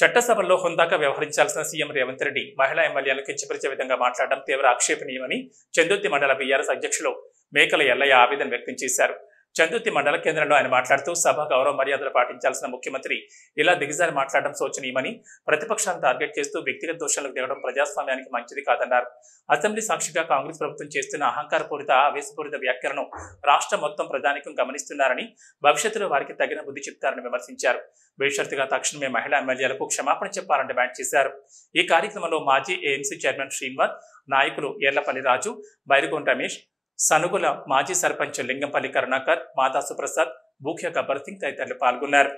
చట్టసభల్లో హుందాగా వ్యవహరించాల్సిన సీఎం రేవంత్ రెడ్డి మహిళా ఎమ్మెల్యేలను కించపరిచే విధంగా మాట్లాడడం తీవ్ర ఆక్షేపణీయమని చందుర్తి మండల బీఆర్ఎస్ అధ్యక్షులు మేకల ఎల్లయ్య ఆవేదన వ్యక్తం చేశారు. చందుర్తి మండల కేంద్రంలో ఆయన మాట్లాడుతూ సభ గౌరవ మర్యాదలు పాటించాల్సిన ముఖ్యమంత్రి ఇలా దిగజారి మాట్లాడడం శోచనీయమని, ప్రతిపక్షాలను టార్గెట్ చేస్తూ వ్యక్తిగత దోషాలకు దిగడం ప్రజాస్వామ్యానికి మంచిది కాదన్నారు. అసెంబ్లీ సాక్షిగా కాంగ్రెస్ ప్రభుత్వం చేస్తున్న అహంకారపూరిత ఆవేశపూరిత వ్యాఖ్యలను రాష్ట్రం మొత్తం ప్రజానికం గమనిస్తున్నారని, భవిష్యత్తులో వారికి తగిన బుద్ధి చెప్తారని విమర్శించారు. బేషరతుగా తక్షణమే మహిళా ఎమ్మెల్యేలకు క్షమాపణ చెప్పాలని డిమాండ్ చేశారు. ఈ కార్యక్రమంలో మాజీ ఏఎంసీ చైర్మన్ శ్రీనివాస్, నాయకులు ఎర్లపల్లి రాజు, బైరుగోన్ రమేష్, సనుగుల మాజీ సర్పంచ్ లింగంపల్లి కరుణాకర్, మాతా సుప్రసాద్, బూఖ్య గబ్బర్ సింగ్ తదితరులు పాల్గొన్నారు.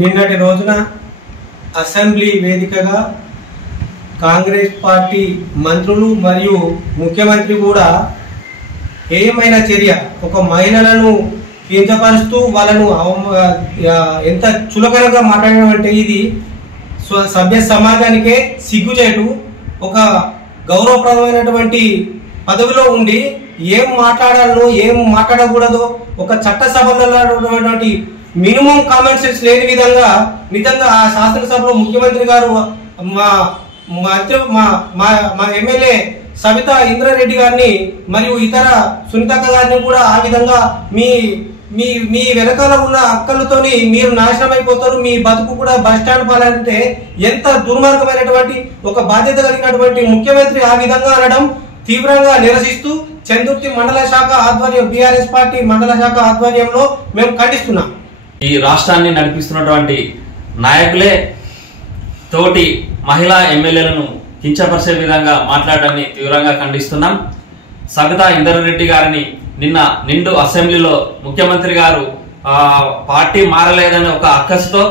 నిన్నటి రోజున అసెంబ్లీ వేదికగా కాంగ్రెస్ పార్టీ మంత్రులు మరియు ముఖ్యమంత్రి కూడా ఏమైనా చర్య ఒక మహిళలను కించపరుస్తూ వాళ్ళను ఎంత చులకనగా మాట్లాడడం ఇది సభ్య సమాజానికే సిగ్గుచేటు. ఒక గౌరవప్రదమైనటువంటి పదవిలో ఉండి ఏం మాట్లాడాలో ఏం మాట్లాడకూడదో ఒక చట్టసభలో మినిమం కామన్ సెన్స్ లేని విధంగా నిజంగా ఆ శాసనసభలో ముఖ్యమంత్రి గారు మా ఎమ్మెల్యే సబితా ఇంద్రారెడ్డి గారిని మరియు ఇతర సునీతక్క గారిని కూడా ఆ విధంగా మీ మీ మీ వెనకాల ఉన్న అక్కలతోని మీరు నాశనం అయిపోతారు, మీ బతుకు కూడా బస్ స్టాండ్ పాలంటే ఎంత దుర్మార్గమైనటువంటి ఒక బాధ్యత కలిగినటువంటి ముఖ్యమంత్రి ఆ విధంగా అనడం తీవ్రంగా నిరసిస్తూ చందుర్తి మండల శాఖ ఆధ్వర్యం బీఆర్ఎస్ పార్టీ మండల శాఖ ఆధ్వర్యంలో మేము ఖండిస్తున్నాం. ఈ రాష్ట్రాన్ని నడిపిస్తున్నటువంటి నాయకులే తోటి మహిళా ఎమ్మెల్యేలను కించపరిచే విధంగా మాట్లాడడాన్ని తీవ్రంగా ఖండిస్తున్నాం. సబితా ఇంద్రారెడ్డి గారిని నిన్న నిండు అసెంబ్లీలో ముఖ్యమంత్రి గారు పార్టీ మారలేదని ఒక అక్కసుతో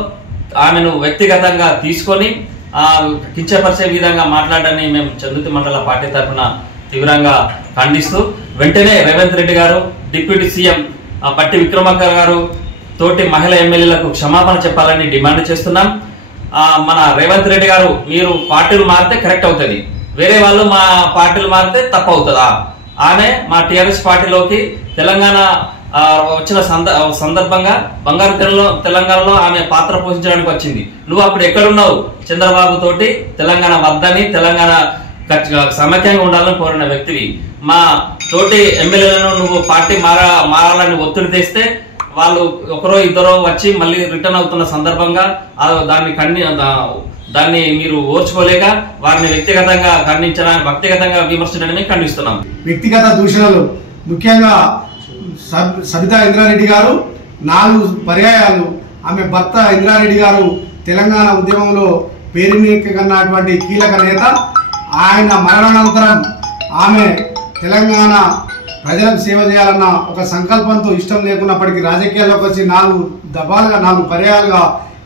ఆమెను వ్యక్తిగతంగా తీసుకొని కించపరిచే విధంగా మాట్లాడడాన్ని మేము చందుర్తి మండల పార్టీ తరఫున తీవ్రంగా ఖండిస్తూ వెంటనే రేవంత్ రెడ్డి గారు, డిప్యూటీ సీఎం పట్టి విక్రమార్క గారు తోటి మహిళా ఎమ్మెల్యేలకు క్షమాపణ చెప్పాలని డిమాండ్ చేస్తున్నాం. మన రేవంత్ రెడ్డి గారు, మీరు పార్టీలు మారితే కరెక్ట్ అవుతుంది, వేరే వాళ్ళు మా పార్టీలు మారితే తప్పు అవుతుందా? ఆమె మా టీఆర్ఎస్ పార్టీలోకి తెలంగాణ వచ్చిన సందర్భంగా బంగారు తెలంగాణలో ఆమె పాత్ర పోషించడానికి వచ్చింది. నువ్వు అప్పుడు ఎక్కడున్నావు? చంద్రబాబు తోటి తెలంగాణ వద్దని, తెలంగాణ సమైక్యంగా ఉండాలని కోరిన వ్యక్తివి. మా తోటి ఎమ్మెల్యేలను నువ్వు పార్టీ మారాలని ఒత్తిడి తెస్తే వాళ్ళు ఒకరో ఇద్దరో వచ్చి మళ్ళీ రిటర్న్ అవుతున్న సందర్భంగా దాన్ని మీరు ఓర్చుకోలేక వారిని వ్యక్తిగతంగా విమర్శించడానికి ఖండిస్తున్నాం. వ్యక్తిగత దూషణలు ముఖ్యంగా సబితా ఇంద్రారెడ్డి గారు 4 పర్యాయాలు ఆమె భర్త ఇంద్రారెడ్డి గారు తెలంగాణ ఉద్యమంలో పేరుకన్నటువంటి కీలక నేత. ఆయన మరణానంతరం ఆమె తెలంగాణ ప్రజలకు సేవ చేయాలన్న ఒక సంకల్పంతో ఇష్టం లేకున్నప్పటికీ రాజకీయాల్లోకి వచ్చి 4 పర్యాయాలుగా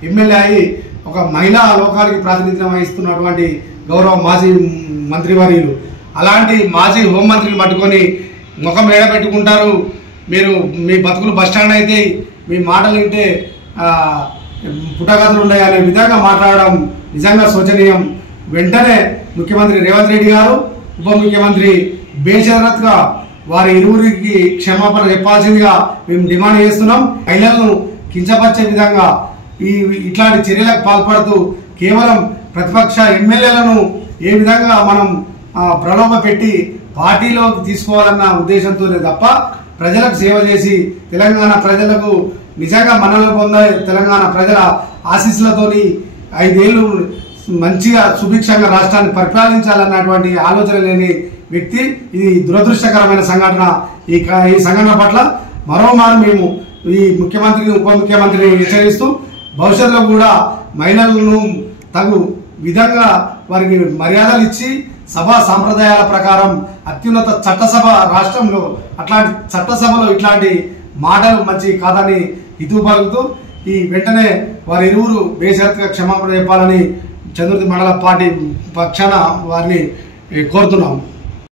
ఎమ్మెల్యే అయి ఒక మహిళా లోకానికి ప్రాతినిధ్యం వహిస్తున్నటువంటి గౌరవ మాజీ మంత్రివర్యులు. అలాంటి మాజీ హోంమంత్రిని పట్టుకొని ముఖం ఏడ పెట్టుకుంటారు, మీరు మీ బతుకులు బస్టాండ్ అయితే మీ మాటలు వింటే పుట్టగతులు ఉన్నాయి అనే విధంగా మాట్లాడడం నిజంగా శోచనీయం. వెంటనే ముఖ్యమంత్రి రేవంత్ రెడ్డి గారు, ఉప ముఖ్యమంత్రి బేషరత్గా వారి ఇరువురికి క్షమాపణ చెప్పాల్సిందిగా మేము డిమాండ్ చేస్తున్నాం. మహిళలను కించపరిచే విధంగా ఇట్లాంటి చర్యలకు పాల్పడుతూ కేవలం ప్రతిపక్ష ఎమ్మెల్యేలను ఏ విధంగా మనం ప్రలోభ పెట్టి పార్టీలోకి తీసుకోవాలన్న ఉద్దేశంతోనే తప్ప ప్రజలకు సేవ చేసి తెలంగాణ ప్రజలకు నిజంగా మన్ననలు పొందే తెలంగాణ ప్రజల ఆశీస్సులతోని 5 ఏళ్ళు మంచిగా సుభిక్షంగా రాష్ట్రాన్ని పరిపాలించాలన్నటువంటి ఆలోచన లేని వ్యక్తి. ఇది దురదృష్టకరమైన సంఘటన. ఈ సంఘటన పట్ల మరోమారు మేము ఈ ముఖ్యమంత్రిని, ఉప ముఖ్యమంత్రిని హెచ్చరిస్తూ భవిష్యత్తులో కూడా మహిళలను తగు విధంగా వారికి మర్యాదలు ఇచ్చి సభా సాంప్రదాయాల ప్రకారం అత్యున్నత చట్టసభ రాష్ట్రంలో అట్లాంటి చట్టసభలో ఇట్లాంటి మాటలు మంచి కాదని హితవు పలుకుతూ ఈ వెంటనే వారి ఇరువురు బేషరతుగా క్షమాపణ చెప్పాలని చంద్రుతి మండల పార్టీ పక్షాన వారిని కోరుతున్నాము.